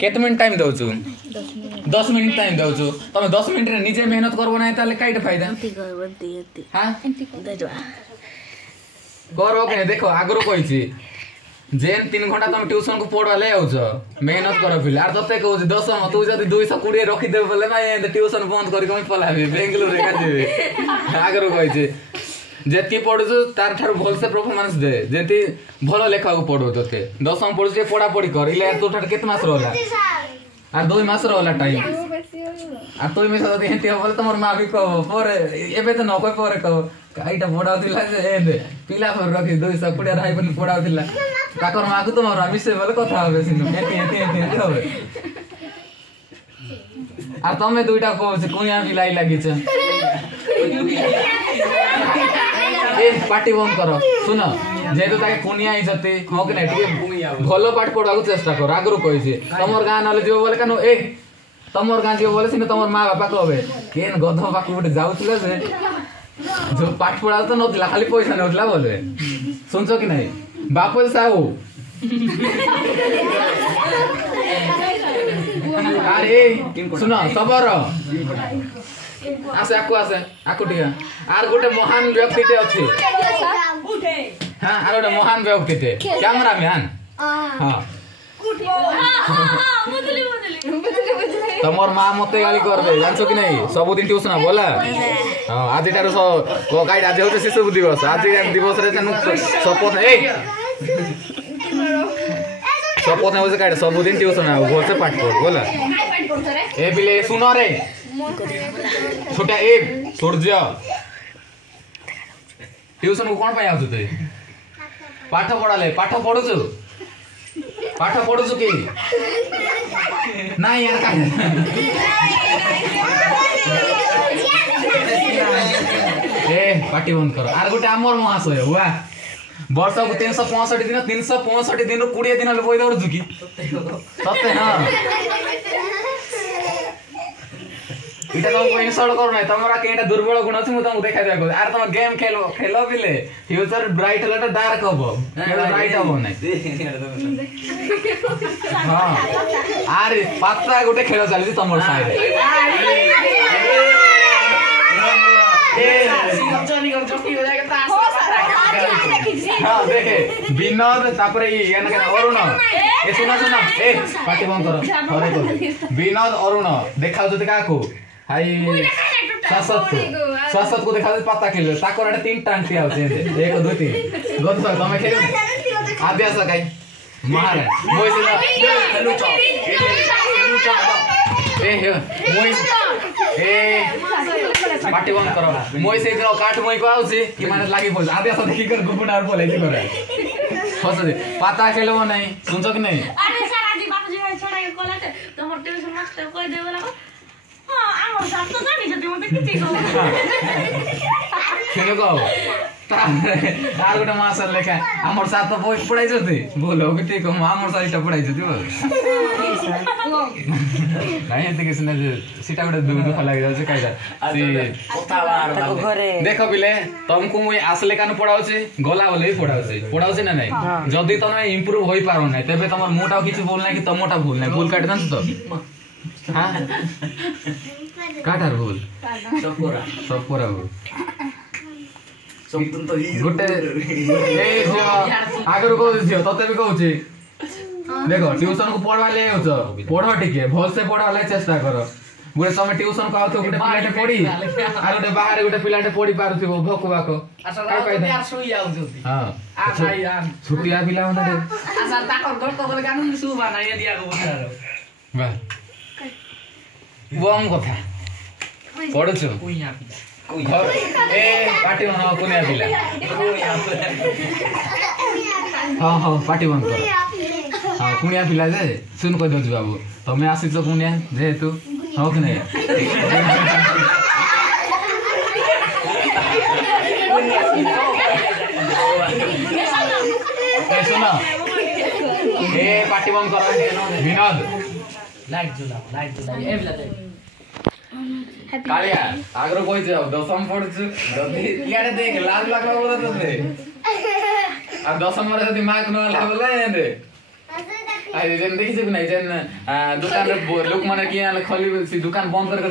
केते minute time दउछु 10 minute time दउछु तमे 10 minute रे निजे मेहनत करबो नै ताले काइट फायदा हां करबो के देखो आगरो कहिछि जेन 3 घंटा तुम ट्यूशन को पढ़वा ले आउछ मेहनत कर फिर आर तते कहू 10 म तू जदी 220 रखि देबे बोले भाई ट्यूशन बंद करी कमी पलाबे बेंगलुरु रे का जेबे आगरो कहिछि जेती पढुछु तार ठार भल से परफॉर्मेंस दे जेती भलो लेखा को पढो तते 10 म पढु जे पढा पढी कर इले तो ठार केत मास रहला आ 2 मास रहला टाइम आ तोय में सदी हेती बोले तमर मां भी कहो पर एबे तो न कोइ पर कहो काईटा पढाउतिला जे एबे पिला पर रखि 200 कुडिया राई पनि पढाउतिला ताकर मां को तमर मिसे बोले कथा होबे सिनो हेती होबे आ तमे दुईटा को कुइया भी लाई लागि छ ए पार्टी बंद करो सुन जेतु ताके कुनिया इजते हो के नै टिके भलो पाठ पढाको चेष्टा कर आगरो कहि छै तमर गां नले जो बोले कनो ए तमर गां जो बोले सिन तमर मां बापा कहबे केन गधो बाकु उठे जाउतिला जे जो पाठ पढा त नथिला खाली पैसा नथिला बोले सुनछो कि नै बापल साहू अरे सुन सबर आसे आकु टिया आर गोटे महान व्यक्ति टे अछि हां आर गोटे महान व्यक्ति टे कैमरा मैन हां तमर मां मते गाली करबे जानछो कि नै सब दिन ट्यूशन बोला हां आज टारो को गाइड आज होते शिशु दिवस आज दिवस रे जनु सपोर्ट ए सपोर्ट ने गाइड सब दिन ट्यूशन आ घर से पाठ पढ़ बोला ए बिले सुनो रे छोटा ए सूर्य ट्यूशन को कोन पाय आउछ ते पाठ पढाले पाठ पढुछु के नाही यार का ए पार्टी बंद करो आर गोटे आमर महाशय हुआ वर्ष को 365 दिन 20 दिन ले बोई दौड़ की सत्य हां इटा तुमको इंसल्ट करू नै तमरा केटा दुर्बल गुण अछि मु तुमको देखाइ देबो आर तुम गेम खेलो बिले फ्यूचर ब्राइट होला त डार्क हबो केला ब्राइट हबो नै हां आर पात्ता गोटे खेल चली तमर साइड हां देखे विनोद तापरे एन के अरुण ए सुना ए पार्टी बंद करो अरे को विनोद अरुण देखाउ जते काको हाय शासत को देखा पत्ता खेल ताकर 3 टांटी आउछ 1 2 3 गन तो तमे खेल आभ्यास काई मार मोय से हेलो चॉप ए हे मोय ए पार्टी बंद करो मोय से काट मोय को आउछ कि माने लागि पछ आभ्यास देखि कर गुबुनार बोले कि करे फस दे पत्ता खेलबो नै सुनछो कि नै अरे सर आज बाबूजी छोड़ा के कोला त तमर ट्यूशन मास्टर कहि देबो लागो आमर साथ तो जानी जति मते किछि केनो गो आर गोटे मास्टर लेखा आमर साथ तो पढ़ाई जति बोलो कि ठीक हम आमर साथ इटा पढ़ाई जति बोल नाही एते किछ नै सीटा गोटे दुख लागि जाउ छै काइदा सी देखो बिले तुमको मुई आसले कान पढ़ाउछि गला बोले पढ़ाउछि ना नै जदी तमे इंप्रूव होई पारो नै तबे तमर मोटा किछ बोल नै कि तमोटा भूल नै भूल काट दन तो हां काटार भूल सपोरा भूल समतन तो ही गुटे ए जो आगर को दियो तते भी कहू छी देखो ट्यूशन को पढ़वा ले आउछ पढ़ो ठीके भल से पढ़वा ले चेष्टा करो गुटे समय ट्यूशन को आउथो गुटे पिलाटे पढ़ी आ गुटे बाहर गुटे पिलाटे पढ़ी पारुथिबो भकुवाको आसा यार सोई आउ जल्दी हां आ भाई यार छुट्टिया पिला हुँदा रे आसा ताकर घर तो बोले कानुन सु बना ये दिया को बना वाह वम कथा पढुछु कुइया घर ए पार्टी बनाओ कुनिया पिला हां पार्टी बंद करो हां कुनिया पिला जे सुन कहि दछु बाबू तमे आसी छ कुनिया जेहेतु हो कि नै ए सुन ए पार्टी बंद करो विनोद लाइट जुला एबला कालिया आग्रो कोइ छ दशम पढछु जति इयाडे देख लाज लागला बोला तते आ दशम रे जति मार्क न लागला एने जेन देखिस कि नहीं जेन दुकान रे लोक माने कि यहाँ खली दुकान बंद करके